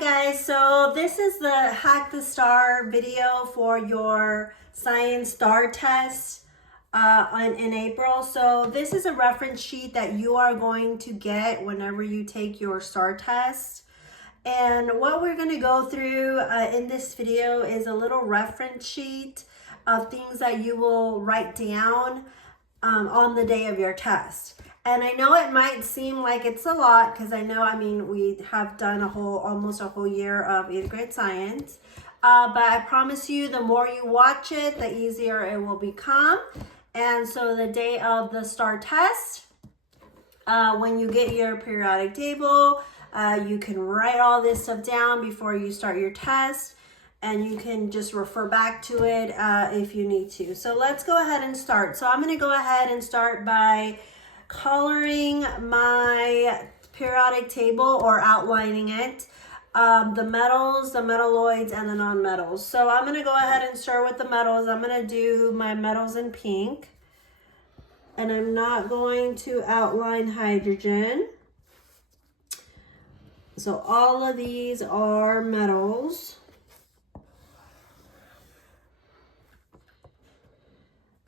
Hi guys, so this is the Hack the Staar video for your science STAR test in April. So this is a reference sheet that you are going to get whenever you take your STAR test. And what we're going to go through in this video is a little reference sheet of things that you will write down on the day of your test. And I know it might seem like it's a lot because I mean, we have done almost a whole year of 8th grade science. But I promise you, the more you watch it, the easier it will become. And so the day of the STAR test, when you get your periodic table, you can write all this stuff down before you start your test. And you can just refer back to it if you need to. So let's go ahead and start. So I'm going to go ahead and start by coloring my periodic table or outlining it. The metals, the metalloids, and the non-metals. So I'm going to go ahead and start with the metals. I'm going to do my metals in pink. And I'm not going to outline hydrogen. So all of these are metals.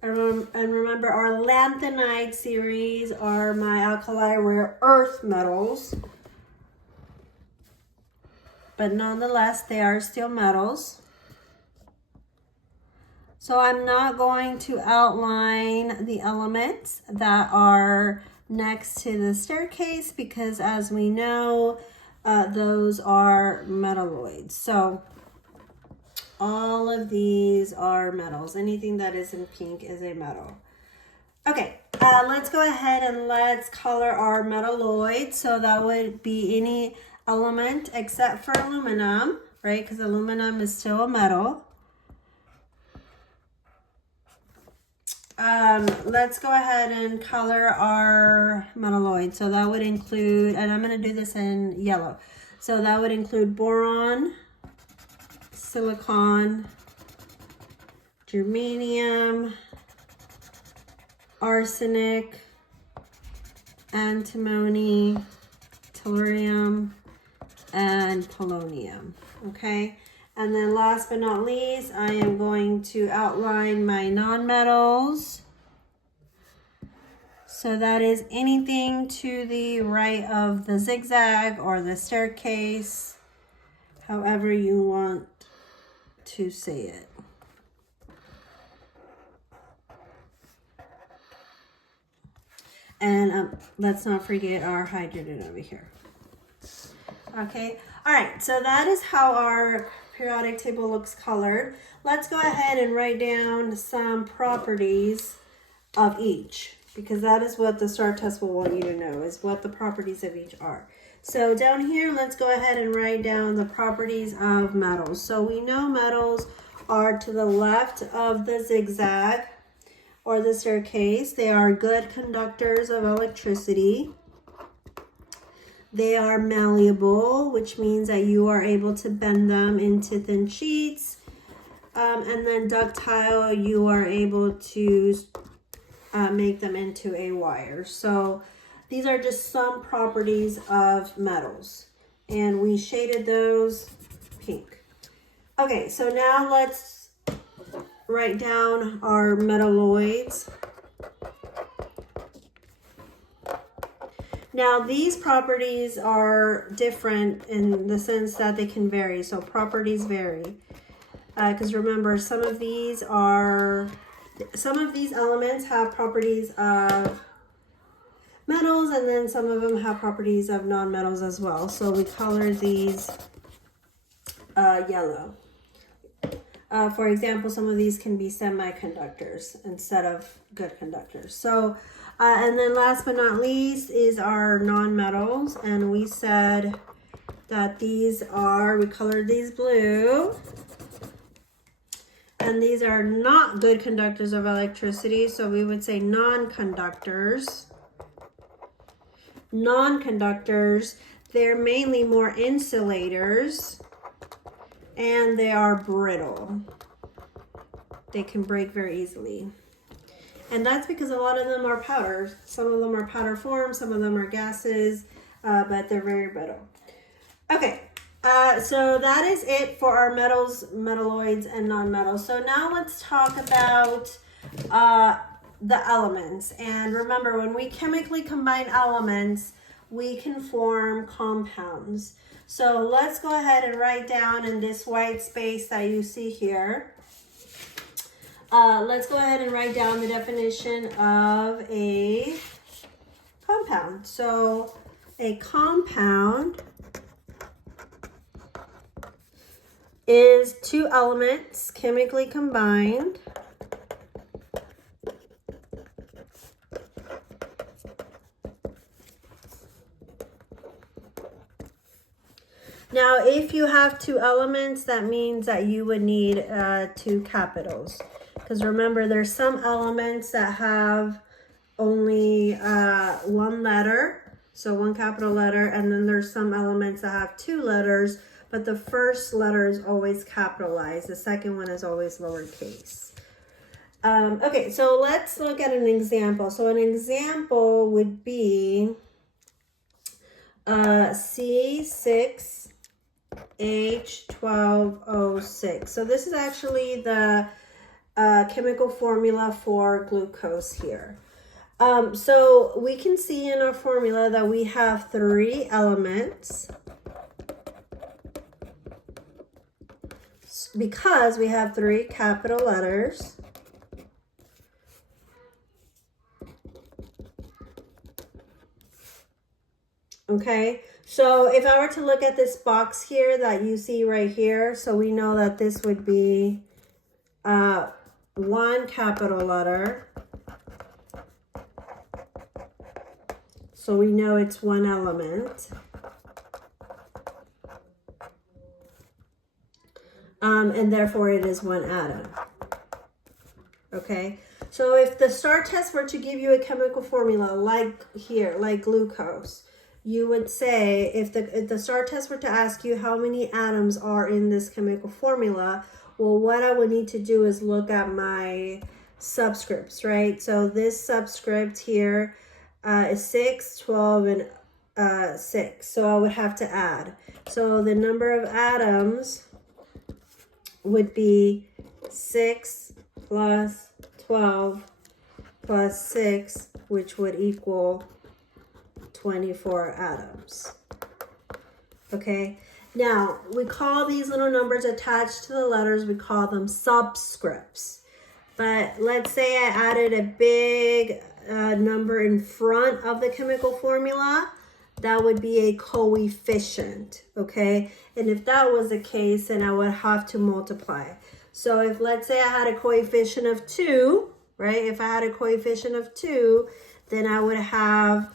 And remember, our lanthanide series are my alkali rare earth metals. But nonetheless, they are still metals. So I'm not going to outline the elements that are next to the staircase because, as we know, those are metalloids. So all of these are metals. Anything that is in pink is a metal. Okay, let's go ahead and let's color our metalloids. So that would be any element except for aluminum, right? Because aluminum is still a metal. Let's go ahead and color our metalloids. So that would include, and I'm going to do this in yellow. So that would include boron, silicon, germanium, arsenic, antimony, tellurium, and polonium. Okay, and then last but not least, I am going to outline my nonmetals. So that is anything to the right of the zigzag or the staircase, however you want to say it. And let's not forget our hydrogen over here. Okay, all right, so that is how our periodic table looks colored. Let's go ahead and write down some properties of each, because that is what the STAR test will want you to know, is what the properties of each are. So down here, let's go ahead and write down the properties of metals. So we know metals are to the left of the zigzag or the staircase. They are good conductors of electricity. They are malleable, which means that you are able to bend them into thin sheets. And then ductile, you are able to make them into a wire. So these are just some properties of metals, and we shaded those pink. Okay, so now let's write down our metalloids. Now these properties are different in the sense that they can vary. So properties vary because remember, some of these elements have properties of metals, and then some of them have properties of non-metals as well. So we color these yellow. For example, some of these can be semiconductors instead of good conductors. So, and then last but not least is our non-metals. And we said that we colored these blue. And these are not good conductors of electricity. So we would say non-conductors. Non-conductors, they're mainly more insulators, and they are brittle. They can break very easily. And that's because a lot of them are powders. Some of them are powder form, some of them are gases, but they're very brittle. Okay, So that is it for our metals, metalloids, and non-metals. So now let's talk about the elements. And remember, when we chemically combine elements, we can form compounds. So let's go ahead and write down in this white space that you see here. Let's go ahead and write down the definition of a compound. So a compound is two elements chemically combined Now, if you have two elements, that means that you would need two capitals. Because remember, there's some elements that have only one letter, so one capital letter, and then there's some elements that have two letters, but the first letter is always capitalized. The second one is always lowercase. Okay, so let's look at an example. So an example would be C6H12O6. So this is actually the chemical formula for glucose here. So we can see in our formula that we have three elements because we have three capital letters. Okay, so if I were to look at this box here that you see right here, so we know that this would be one capital letter. So we know it's one element. And therefore it is one atom. Okay, so if the STAR test were to give you a chemical formula like here, like glucose, you would say, if the STAR test were to ask you how many atoms are in this chemical formula, well, what I would need to do is look at my subscripts, right? So this subscript here is 6, 12, and 6. So I would have to add. So the number of atoms would be 6 plus 12 plus 6, which would equal 24 atoms. Okay, now we call these little numbers attached to the letters, we call them subscripts. But let's say I added a big number in front of the chemical formula, that would be a coefficient, okay? And if that was the case, then I would have to multiply. So if, let's say I had a coefficient of 2, right? If I had a coefficient of 2, then I would have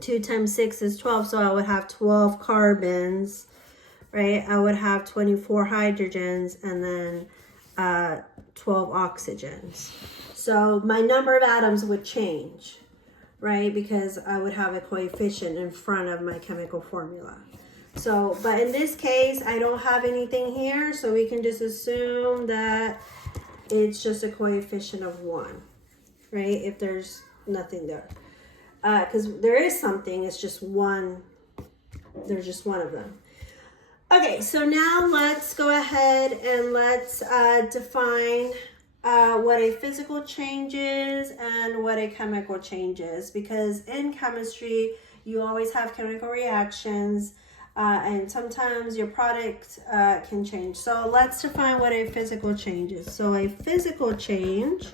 2 times 6 is 12, so I would have 12 carbons, right? I would have 24 hydrogens and then 12 oxygens. So my number of atoms would change, right? Because I would have a coefficient in front of my chemical formula. So, but in this case, I don't have anything here, so we can just assume that it's just a coefficient of 1, right? If there's nothing there. Because there is something, it's just one, there's just one of them. Okay, so now let's go ahead and let's define what a physical change is and what a chemical change is. Because in chemistry, you always have chemical reactions and sometimes your product can change. So let's define what a physical change is. So a physical change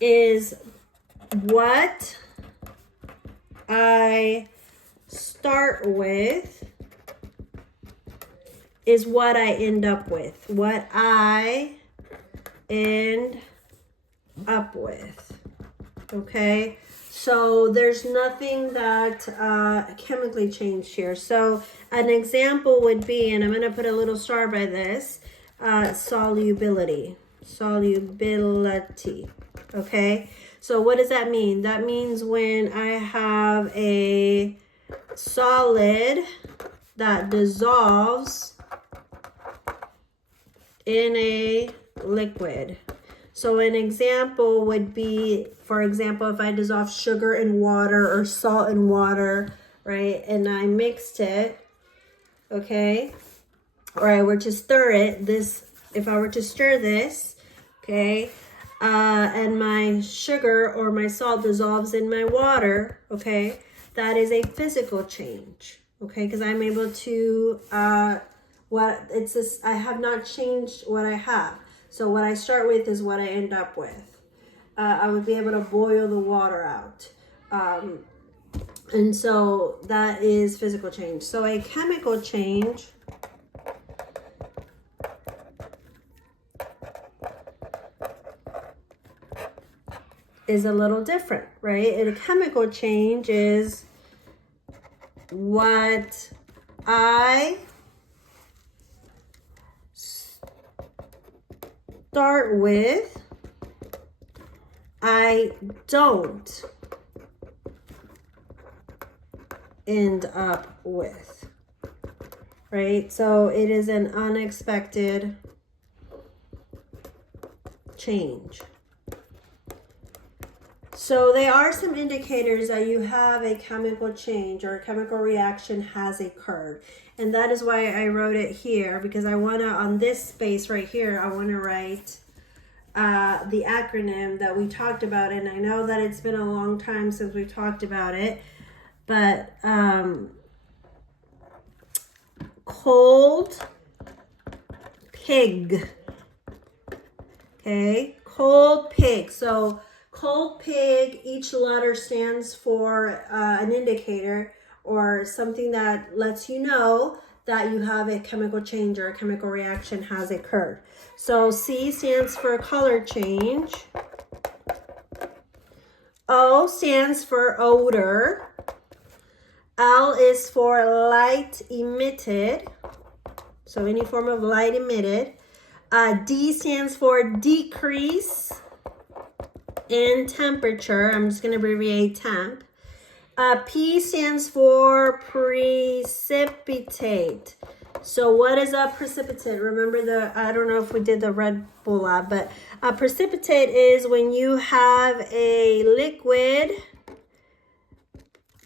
is what I start with is what I end up with. What I end up with. Okay? So there's nothing that chemically changed here. So an example would be, and I'm going to put a little star by this, solubility. Solubility. Okay, so what does that mean? That means when I have a solid that dissolves in a liquid. So an example would be, for example, if I dissolve sugar in water or salt in water, right, and I mixed it, okay, or I were to stir it, if I were to stir this, okay, and my sugar or my salt dissolves in my water, okay, that is a physical change, okay, because I'm able to, I have not changed what I have. So what I start with is what I end up with. I would be able to boil the water out. And so that is physical change. So a chemical change is a little different, right? And a chemical change is what I start with, I don't end up with, right? So it is an unexpected change. So there are some indicators that you have a chemical change or a chemical reaction has occurred. And that is why I wrote it here, because I want to, on this space right here, I want to write the acronym that we talked about. And I know that it's been a long time since we talked about it, but cold pig, okay, cold pig. So cold pig, each letter stands for an indicator or something that lets you know that you have a chemical change or a chemical reaction has occurred. So C stands for color change. O stands for odor. L is for light emitted. So any form of light emitted. D stands for decrease in temperature. I'm just going to abbreviate temp. P stands for precipitate. So what is a precipitate? Remember I don't know if we did the Red Bull lab, but a precipitate is when you have a liquid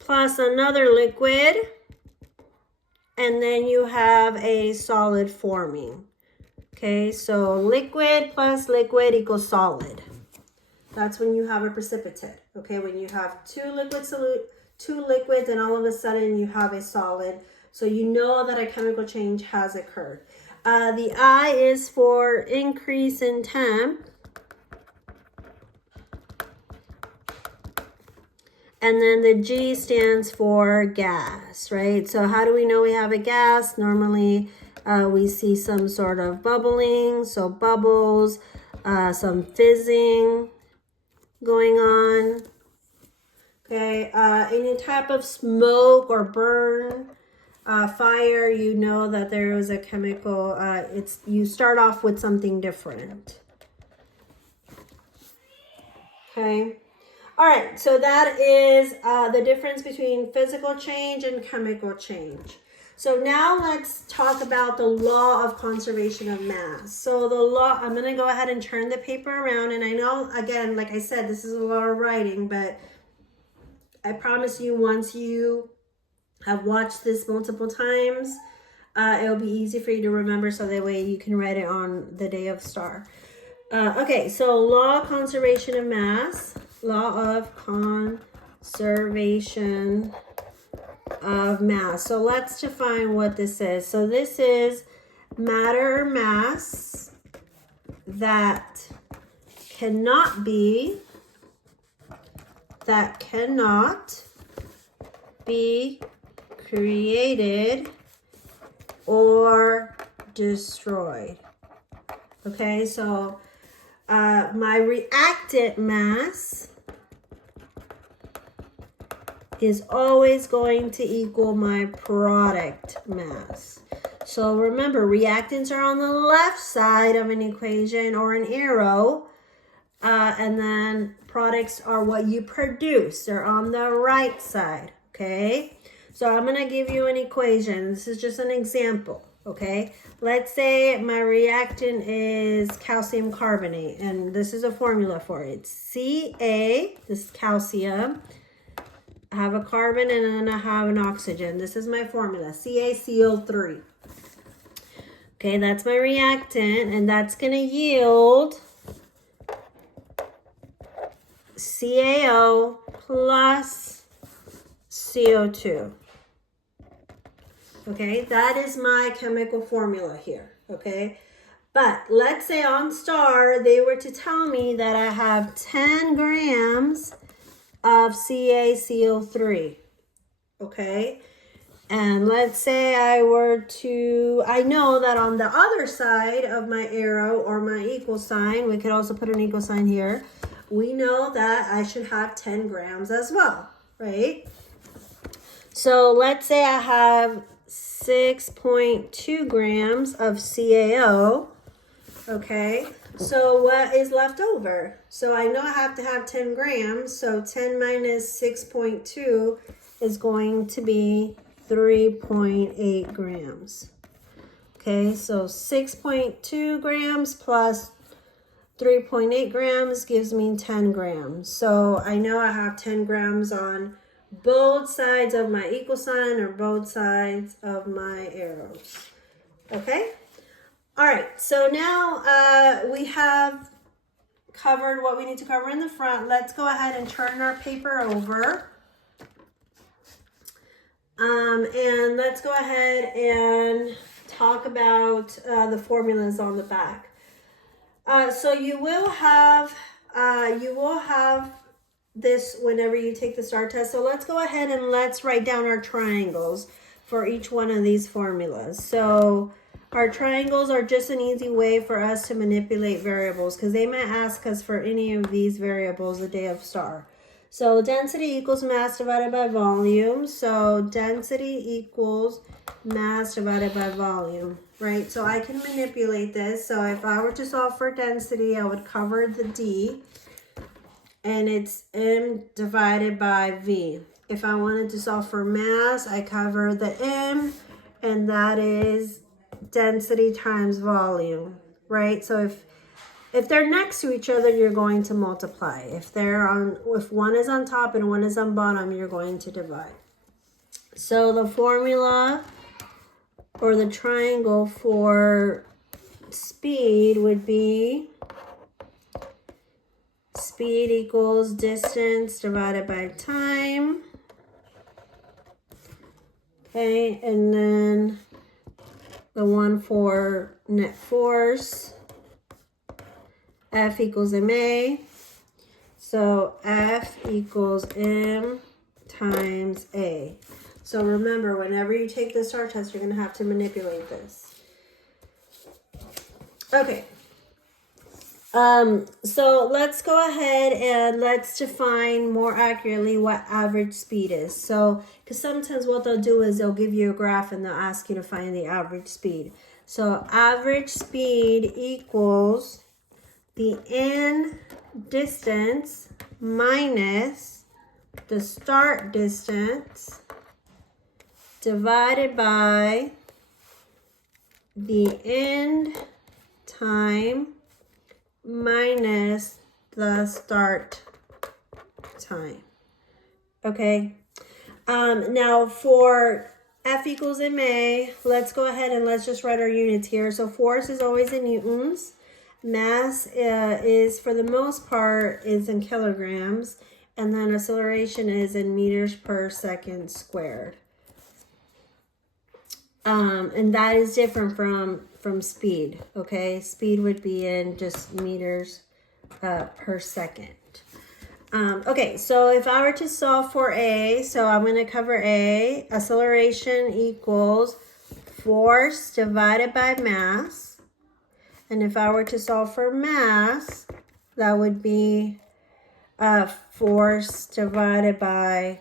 plus another liquid, and then you have a solid forming. Okay, so liquid plus liquid equals solid. That's when you have a precipitate. Okay, when you have two liquids and all of a sudden you have a solid. So you know that a chemical change has occurred. The I is for increase in temp. And then the G stands for gas, right? So how do we know we have a gas? Normally we see some sort of bubbling, so bubbles, some fizzing going on. Okay, any type of smoke or burn, fire, you know that there is a chemical, you start off with something different. Okay. All right, so that is the difference between physical change and chemical change. So now let's talk about the law of conservation of mass. So the law, I'm going to go ahead and turn the paper around. And I know, again, like I said, this is a lot of writing, but I promise you once you have watched this multiple times, it'll be easy for you to remember, so that way you can write it on the day of Staar. Okay, so law of conservation of mass. Law of conservation of mass. So let's define what this is. So this is matter or mass that cannot be created or destroyed. Okay, so my reactant mass is always going to equal my product mass. So remember, reactants are on the left side of an equation or an arrow, and then products are what you produce. They're on the right side, okay? So I'm going to give you an equation. This is just an example, Okay, let's say my reactant is calcium carbonate, and this is a formula for it. Ca, this is calcium. I have a carbon and then I have an oxygen. This is my formula, CaCO3. Okay, that's my reactant, and that's going to yield CaO plus CO2. Okay, that is my chemical formula here, okay? But let's say on Staar, they were to tell me that I have 10 grams of CaCO3, okay? And let's say I know that on the other side of my arrow or my equal sign, we could also put an equal sign here, we know that I should have 10 grams as well, right? So let's say I have 6.2 grams of CaO, okay? So what is left over? So I know I have to have 10 grams, so 10 minus 6.2 is going to be 3.8 grams. Okay, so 6.2 grams plus 3.8 grams gives me 10 grams. So I know I have 10 grams on both sides of my equal sign or both sides of my arrows. Okay? All right, so now we have covered what we need to cover in the front. Let's go ahead and turn our paper over. And let's go ahead and talk about the formulas on the back. So you will have this whenever you take the STAR test. So let's go ahead and let's write down our triangles for each one of these formulas. So our triangles are just an easy way for us to manipulate variables because they might ask us for any of these variables the day of STAR. So density equals mass divided by volume. So density equals mass divided by volume, right? So I can manipulate this. So if I were to solve for density, I would cover the D, and it's M divided by V. If I wanted to solve for mass, I cover the M, and that is density times volume, right? So if they're next to each other, you're going to multiply. If one is on top and one is on bottom, you're going to divide. So the formula or the triangle for speed would be speed equals distance divided by time. Okay, and then the one for net force, F equals ma. So F equals m times a. So remember, whenever you take the STAR test, you're going to have to manipulate this. Okay. So let's go ahead and let's define more accurately what average speed is. So, because sometimes what they'll do is they'll give you a graph and they'll ask you to find the average speed. So average speed equals the end distance minus the start distance divided by the end time minus the start time. Okay. Now for F equals ma, let's go ahead and let's just write our units here. So force is always in newtons. Mass is, for the most part, is in kilograms. And then acceleration is in meters per second squared. And that is different from speed, okay? Speed would be in just meters per second. Okay, so if I were to solve for A, so I'm going to cover A. Acceleration equals force divided by mass. And if I were to solve for mass, that would be force divided by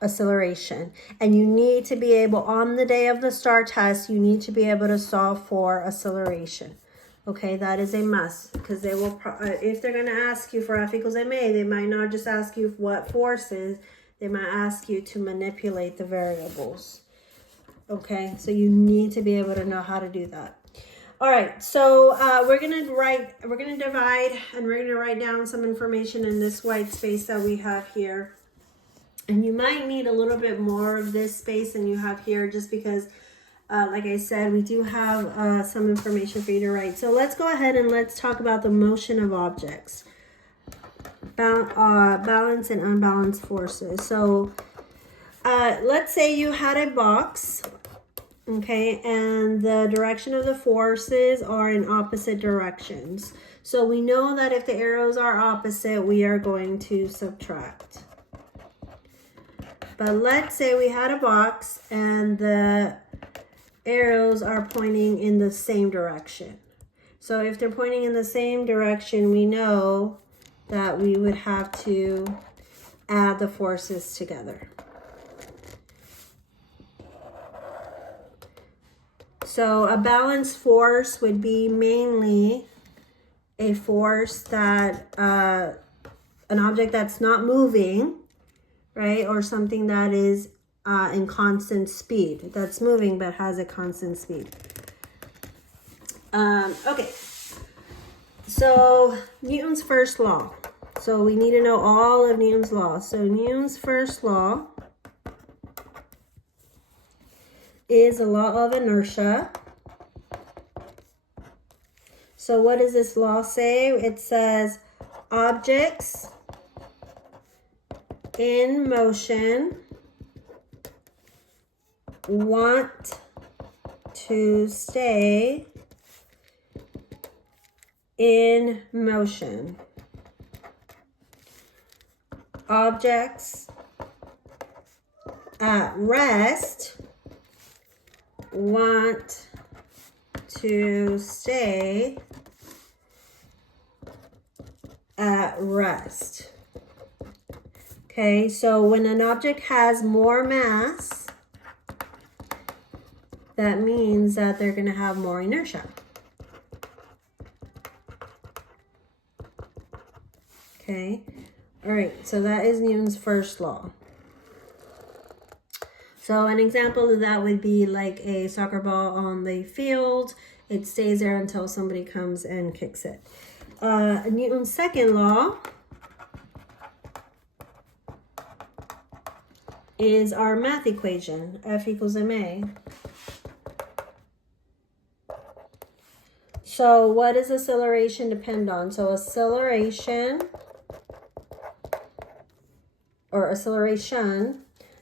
acceleration. And you need to be able, on the day of the STAR test, you need to be able to solve for acceleration. Okay, that is a must, because they will, if they're going to ask you for F equals ma, they might not just ask you what force is, they might ask you to manipulate the variables. Okay, so you need to be able to know how to do that. All right, so we're gonna divide, and we're gonna write down some information in this white space that we have here. And you might need a little bit more of this space than you have here, just because, like I said, we do have some information for you to write. So let's go ahead and let's talk about the motion of objects. Balance and unbalanced forces. So let's say you had a box, okay, and the direction of the forces are in opposite directions. So we know that if the arrows are opposite, we are going to subtract. But let's say we had a box and the arrows are pointing in the same direction. So if they're pointing in the same direction, we know that we would have to add the forces together. So a balanced force would be mainly a force that, an object that's not moving, right? Or something that is in constant speed, that's moving but has a constant speed. Okay, so Newton's first law. So we need to know all of Newton's laws. So Newton's first law is the law of inertia. So what does this law say? It says objects in motion want to stay in motion. Objects at rest want to stay at rest. Okay, so when an object has more mass, that means that they're going to have more inertia. Okay, all right, so that is Newton's first law. So an example of that would be like a soccer ball on the field. It stays there until somebody comes and kicks it. Newton's second law is our math equation, F equals ma. So what does acceleration depend on? So acceleration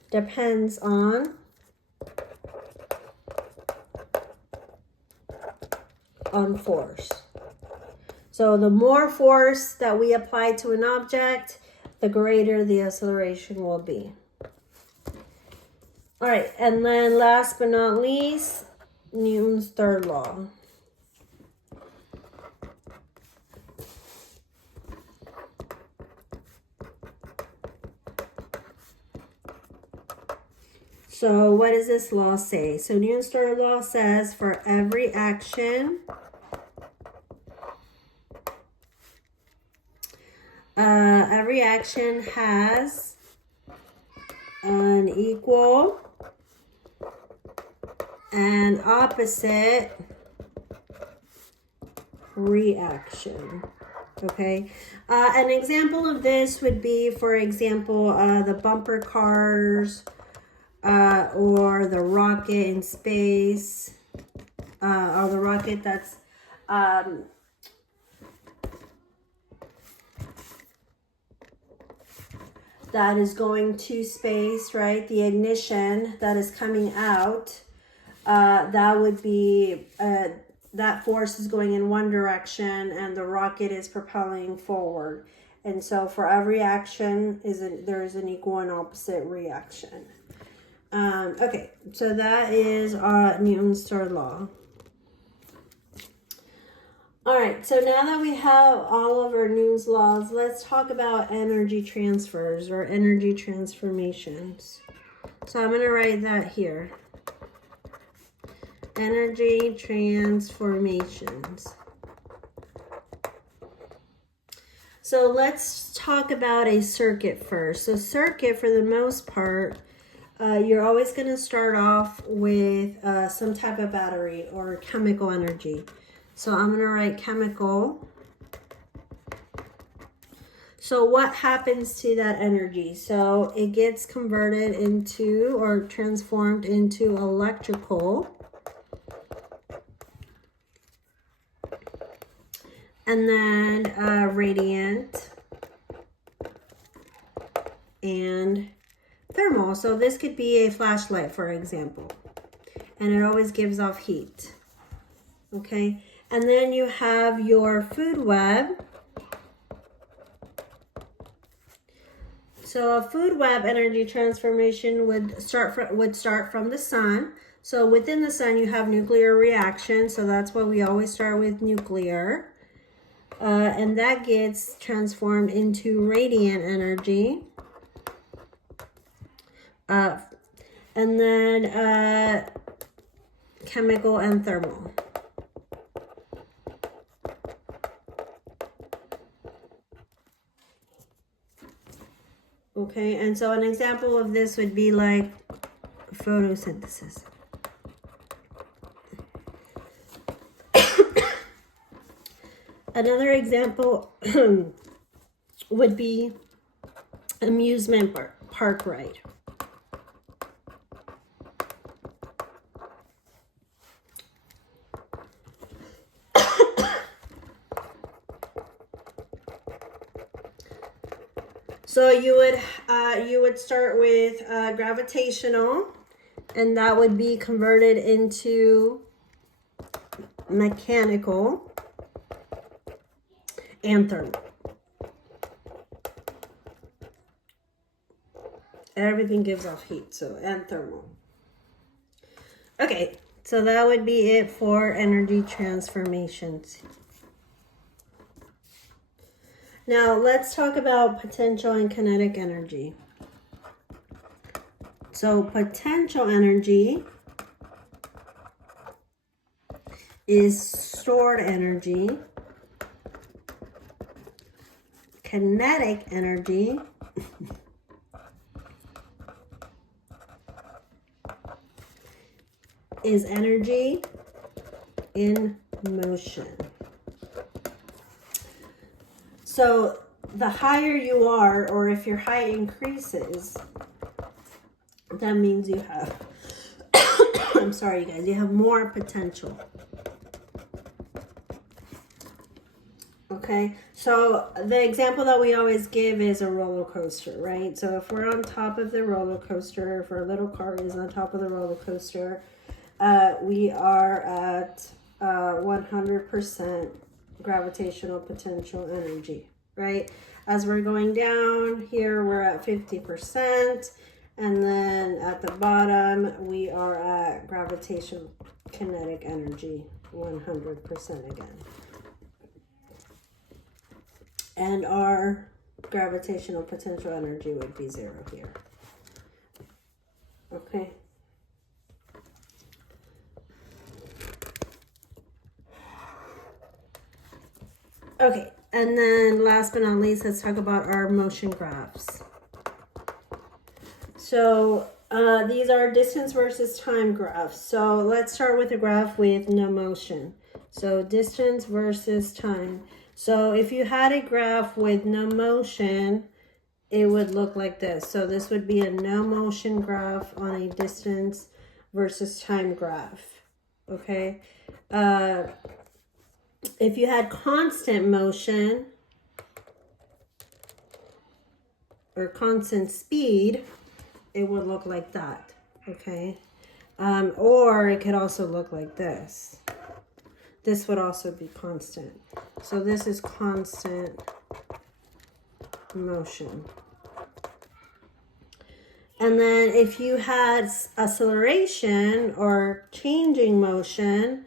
depends on force. So the more force that we apply to an object, the greater the acceleration will be. All right, and then last but not least, Newton's third law. So what does this law say? So Newton's third law says for every action, has an equal and opposite reaction. Okay, an example of this would be, for example, the bumper cars, or the rocket in space, or the rocket that's that is going to space, right? The ignition that is coming out, that would be, that force is going in one direction and the rocket is propelling forward. And so for every action, there is an equal and opposite reaction. Okay, so that is Newton's third law. All right, so now that we have all of our Newton's laws, let's talk about energy transfers or energy transformations. So I'm going to write that here. Energy transformations. So let's talk about a circuit first. So circuit, for the most part, you're always going to start off with some type of battery or chemical energy. So I'm going to write chemical. So what happens to that energy? So it gets converted into or transformed into electrical. And then radiant and thermal. So this could be a flashlight, for example. And it always gives off heat. Okay. And then you have your food web. So a food web energy transformation would start from the sun. So within the sun, you have nuclear reaction. So that's why we always start with nuclear. And that gets transformed into radiant energy. And then chemical and thermal. Okay, and so an example of this would be like photosynthesis. Another example would be amusement park ride. So you would start with gravitational, and that would be converted into mechanical and thermal. Everything gives off heat, so and thermal. Okay, so that would be it for energy transformations. Now let's talk about potential and kinetic energy. So potential energy is stored energy. Kinetic energy is energy in motion. So the higher you are, or if your height increases, that means you have, I'm sorry, you guys, you have more potential. Okay, so the example that we always give is a roller coaster, right? So if we're on top of the roller coaster, if our little car is on top of the roller coaster, we are at 100% gravitational potential energy, right? As we're going down here, we're at 50%. And then at the bottom, we are at gravitational kinetic energy, 100% again. And our gravitational potential energy would be 0 here. Okay. Okay, and then last but not least, let's talk about our motion graphs. So these are distance versus time graphs. So let's start with a graph with no motion. So distance versus time. So if you had a graph with no motion, it would look like this. So this would be a no motion graph on a distance versus time graph. Okay. If you had constant motion or constant speed, it would look like that, okay? Or it could also look like this. This would also be constant. So this is constant motion. And then if you had acceleration or changing motion,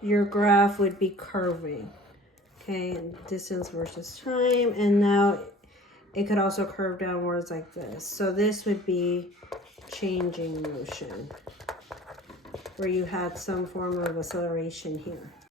your graph would be curving, okay? And distance versus time, and now it could also curve downwards like this. So this would be changing motion, where you had some form of acceleration here.